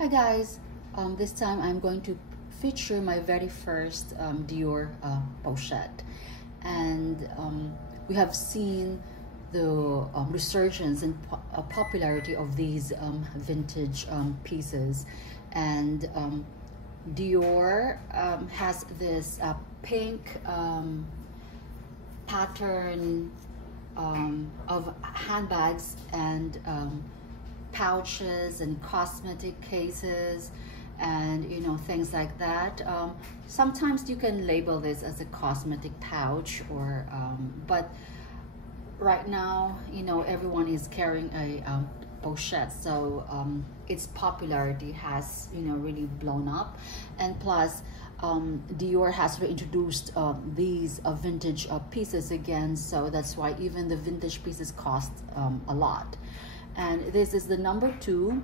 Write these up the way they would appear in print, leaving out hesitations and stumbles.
Hi guys, this time I'm going to feature my very first Dior pochette, and we have seen the resurgence and popularity of these vintage pieces, and Dior has this pink pattern of handbags and pouches and cosmetic cases and things like that. Sometimes you can label this as a cosmetic pouch or but right now everyone is carrying a pochette, so its popularity has really blown up, and plus Dior has reintroduced these vintage pieces again, so that's why even the vintage pieces cost a lot. And this is the number 2.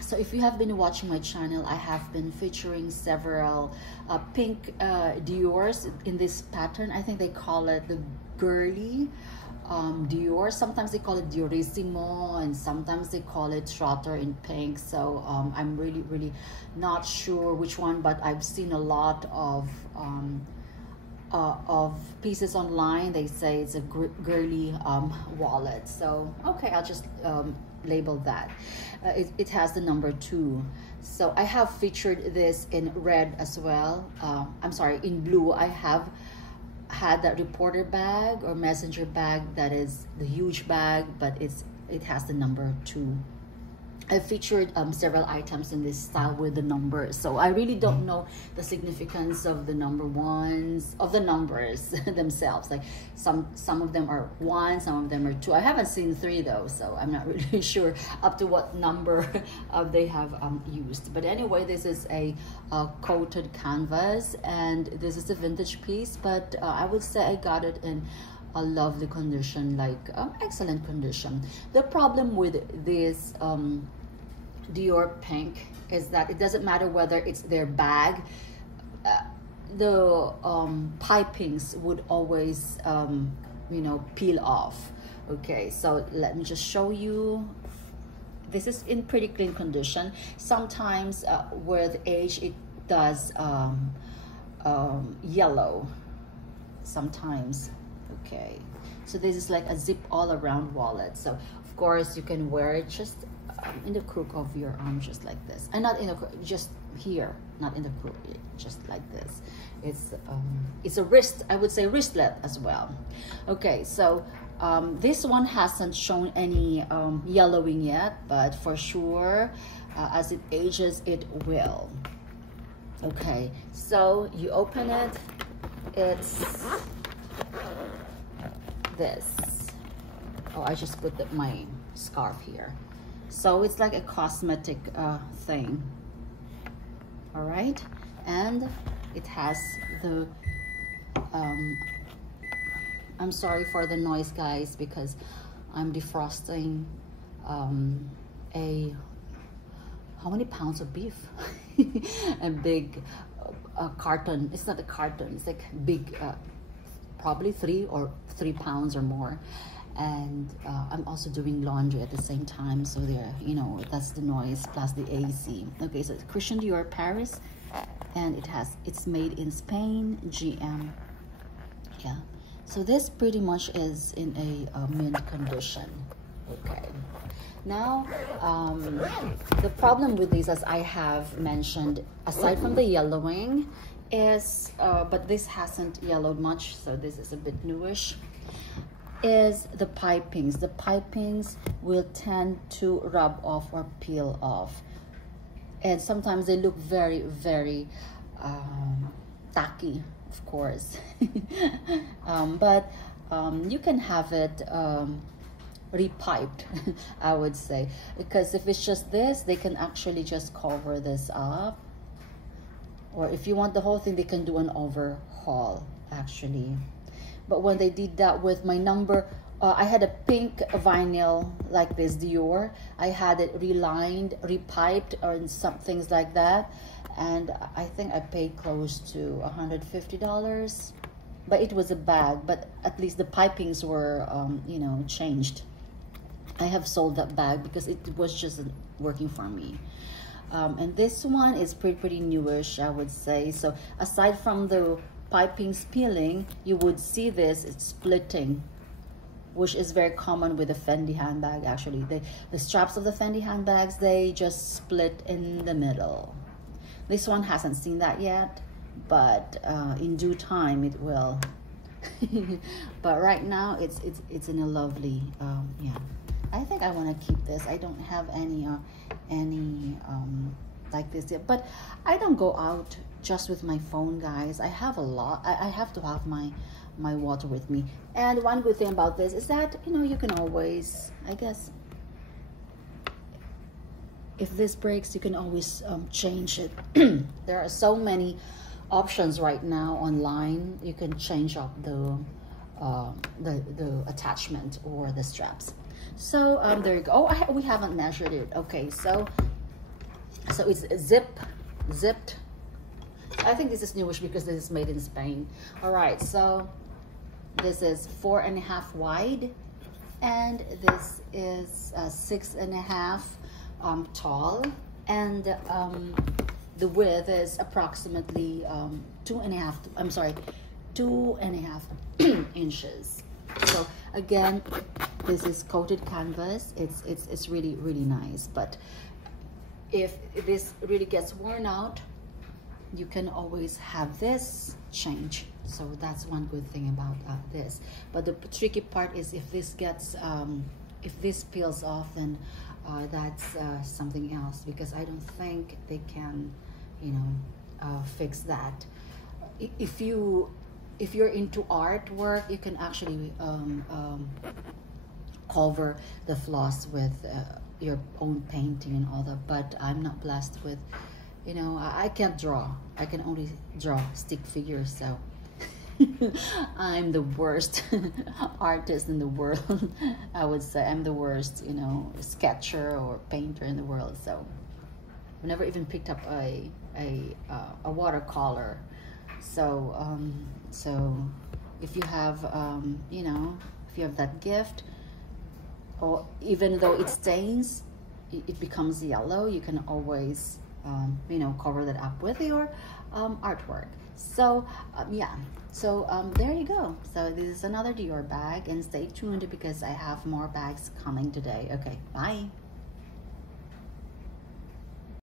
So if you have been watching my channel, I have been featuring several pink Diors in this pattern. I think they call it the Girly Dior. Sometimes they call it Diorissimo, and sometimes they call it Trotter in pink. So I'm really not sure which one, but I've seen a lot of pieces online. They say it's a girly wallet, so okay, I'll just label that. It has the number 2. So I have featured this in red as well. I'm sorry, in blue. I have had that reporter bag or messenger bag that is the huge bag, but it has the number 2. I featured several items in this style with the numbers, so I really don't know the significance of the numbers themselves. Like some of them are 1, some of them are 2. I haven't seen 3 though, so I'm not really sure up to what number they have used. But anyway, this is a coated canvas, and this is a vintage piece, but I would say I got it in a lovely condition, like excellent condition. The problem with this Dior pink is that it doesn't matter whether it's their bag, the pipings would always peel off. Okay, so let me just show you. This is in pretty clean condition. Sometimes with age it does yellow sometimes. Okay, so this is like a zip all around wallet, so of course you can wear it just in the crook of your arm, just like this, and not in the just here, not in the crook, just like this. It's a wrist, I would say wristlet as well. Okay, so this one hasn't shown any yellowing yet, but for sure as it ages it will. Okay, so you open it, it's this. Oh, I just put my scarf here. So it's like a cosmetic thing. All right, and it has the I'm sorry for the noise, guys, because I'm defrosting how many pounds of beef? A big carton. It's not a carton, it's like big, probably 3 pounds or more. And I'm also doing laundry at the same time, so there, that's the noise plus the AC. Okay, so it's Christian Dior Paris, and it's made in Spain, GM. Yeah, so this pretty much is in a mint condition. Okay, now the problem with these, as I have mentioned, aside from the yellowing, is but this hasn't yellowed much, so this is a bit newish, is the pipings. The pipings will tend to rub off or peel off, and sometimes they look very tacky, of course. But you can have it repiped, I would say, because if it's just this, they can actually just cover this up, or if you want the whole thing, they can do an overhaul actually. But when they did that with my number, I had a pink vinyl like this Dior. I had it relined, repiped, or some things like that, and I think I paid close to $150. But it was a bag, but at least the pipings were changed. I have sold that bag because it was just working for me. And this one is pretty newish, I would say. So aside from the piping peeling, you would see this, it's splitting, which is very common with the Fendi handbag. Actually, the straps of the Fendi handbags, they just split in the middle. This one hasn't seen that yet, but in due time it will. But right now it's in a lovely yeah, I think I want to keep this. I don't have any like this yet, but I don't go out just with my phone, guys. I have a lot. I have to have my water with me. And one good thing about this is that, you know, you can always, I guess, if this breaks, you can always change it. There are so many options right now online. You can change up the attachment or the straps. So there you go. Oh, we haven't measured it. Okay, so it's zipped. I think this is newish because this is made in Spain. All right, so this is 4.5 wide, and this is 6.5 tall, and the width is approximately 2.5 inches. So again, this is coated canvas. It's really nice. But if this really gets worn out, you can always have this change. So that's one good thing about this. But the tricky part is if this gets if this peels off, then that's something else, because I don't think they can, you know, fix that. If you're into artwork, you can actually cover the flaws with your own painting and all that. But I'm not blessed with, you know, I can't draw. I can only draw stick figures, so I'm the worst artist in the world. I would say I'm the worst, you know, sketcher or painter in the world. So I've never even picked up a watercolor. So so if you have you know, if you have that gift, or even though it stains, it becomes yellow, you can always you know, cover that up with your artwork. So yeah, so there you go. So this is another Dior bag, and stay tuned because I have more bags coming today. Okay, bye.